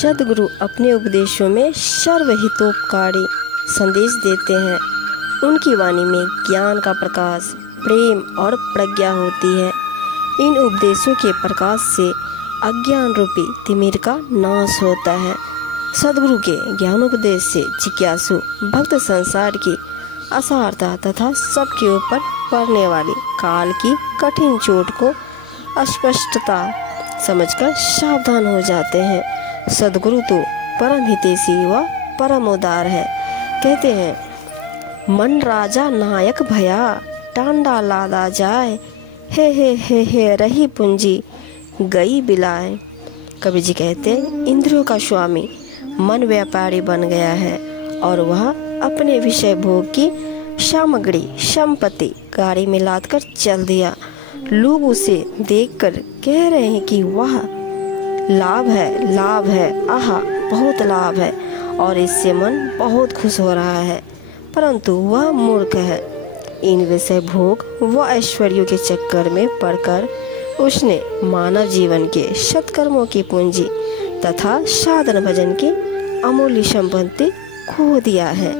सद्गुरु अपने उपदेशों में सर्वहितोपकारी संदेश देते हैं। उनकी वाणी में ज्ञान का प्रकाश, प्रेम और प्रज्ञा होती है। इन उपदेशों के प्रकाश से अज्ञान रूपी तिमिर का नाश होता है। सद्गुरु के ज्ञानोपदेश से जिज्ञासु भक्त संसार की असारता तथा सबके ऊपर पड़ने वाली काल की कठिन चोट को स्पष्टता समझकर सावधान हो जाते हैं। सद्गुरु तो परम हितैषी व परम उदार है। कहते हैं, मन राजा नायक भया, टांडा लादा जाए, हे रही पूंजी गई बिलाए। कबीर जी कहते हैं, इंद्रियों का स्वामी मन व्यापारी बन गया है और वह अपने विषय भोग की सामग्री संपत्ति गाड़ी में लाद कर चल दिया। लोग उसे देखकर कह रहे हैं कि वह लाभ है, आहा बहुत लाभ है और इससे मन बहुत खुश हो रहा है, परंतु वह मूर्ख है। इन विषय भोग व ऐश्वर्यों के चक्कर में पड़कर उसने मानव जीवन के सत्कर्मों की पूंजी तथा साधन भजन की अमूल्य संपत्ति खो दिया है।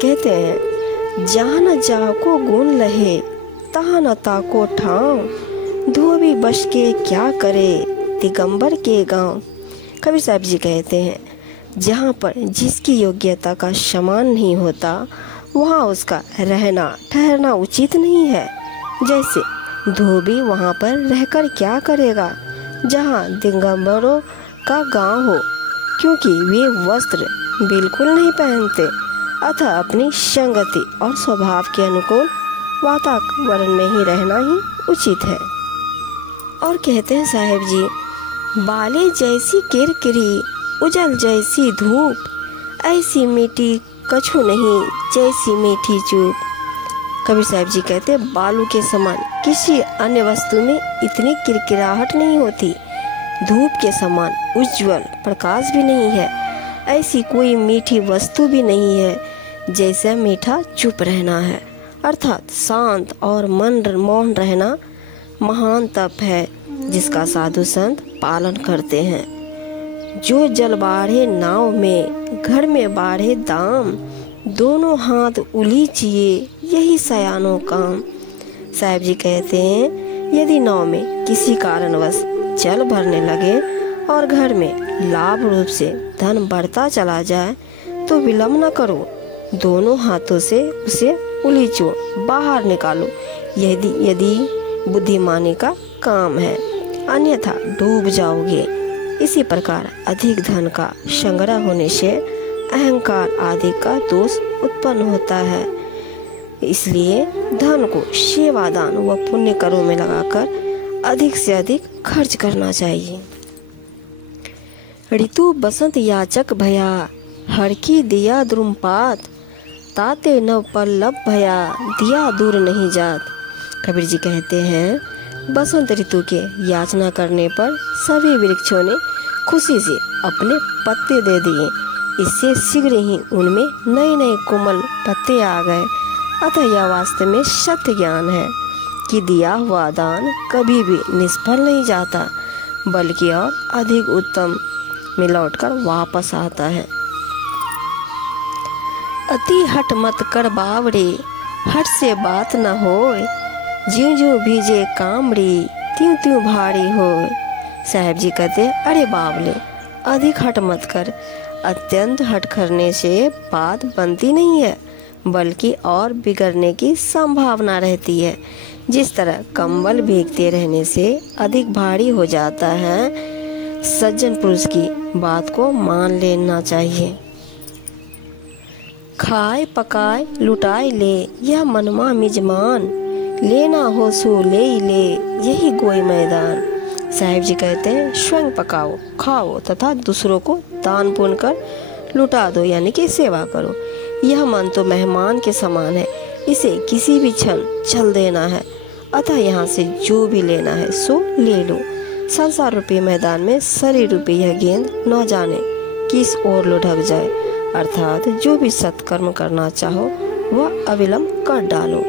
कहते हैं, जहाँ न जाको गुण लहे, तहाँ न ताको ठाव, धोबी बश के क्या करे, दिगंबर के गांव। कबीर साहब जी कहते हैं, जहाँ पर जिसकी योग्यता का समान नहीं होता, वहाँ उसका रहना ठहरना उचित नहीं है। जैसे धोबी वहाँ पर रहकर क्या करेगा जहाँ दिगंबरों का गांव हो, क्योंकि वे वस्त्र बिल्कुल नहीं पहनते, अतः अपनी संगति और स्वभाव के अनुकूल वातावरण में ही रहना ही उचित है। और कहते हैं साहेब जी, बाले जैसी किरकिरी, उजल जैसी धूप, ऐसी मीठी कछु नहीं, जैसी मीठी चूप। कबीर साहब जी कहते हैं, बालू के समान किसी अन्य वस्तु में इतनी किरकिराहट नहीं होती, धूप के समान उज्जवल प्रकाश भी नहीं है, ऐसी कोई मीठी वस्तु भी नहीं है जैसा मीठा चुप रहना है। अर्थात शांत और मौन रहना महान तप है, जिसका साधु संत पालन करते हैं। जो जल बाढ़े नाव में, घर में बाढ़े दाम, दोनों हाथ उलीचिए, यही सयानों काम। साहब जी कहते हैं, यदि नाव में किसी कारणवश जल भरने लगे और घर में लाभ रूप से धन बढ़ता चला जाए, तो विलंब न करो, दोनों हाथों से उसे उलीचो, बाहर निकालो, यदि बुद्धिमानी का काम है, अन्यथा डूब जाओगे। इसी प्रकार अधिक धन का संग्रह होने से अहंकार आदि का दोष उत्पन्न होता है। इसलिए धन को सेवा दान व पुण्य कर्मों में लगाकर अधिक से अधिक खर्च करना चाहिए। ऋतु बसंत याचक भया, हड़की दिया द्रुमपात, ताते नव पल्लव भया, दिया दूर नहीं जात। कबीर जी कहते हैं, बसंत ऋतु के याचना करने पर सभी वृक्षों ने खुशी से अपने पत्ते दे दिए। इससे शीघ्र ही उनमें नए नए कोमल पत्ते आ गए। अतः यह वास्तव में सत्य ज्ञान है कि दिया हुआ दान कभी भी निष्फल नहीं जाता, बल्कि और अधिक उत्तम में लौटकर वापस आता है। अति हट मत कर बावड़े, हट से बात न होए, ज्यों ज्यों भीजे कामड़ी, त्यों त्यों भारी होए। साहब जी कहते, अरे बावले, अधिक हट मत कर। अत्यंत हट करने से बात बनती नहीं है, बल्कि और बिगड़ने की संभावना रहती है। जिस तरह कंबल भीगते रहने से अधिक भारी हो जाता है, सज्जन पुरुष की बात को मान लेना चाहिए। खाए पकाए लुटाए ले, यह मनमा मिजमान, लेना हो सो ले ले, यही गोई मैदान। साहिब जी कहते हैं, स्वयं पकाओ, खाओ तथा दूसरों को दान पुण्य कर लुटा दो, यानी कि सेवा करो। यह मन तो मेहमान के समान है, इसे किसी भी क्षण चल देना है। अतः यहाँ से जो भी लेना है सो ले लो। संसार रूपी मैदान में शरीर रूपी यह गेंद न जाने किस ओर लुढ़क जाए। अर्थात जो भी सत्कर्म करना चाहो वह अविलंब कर डालो।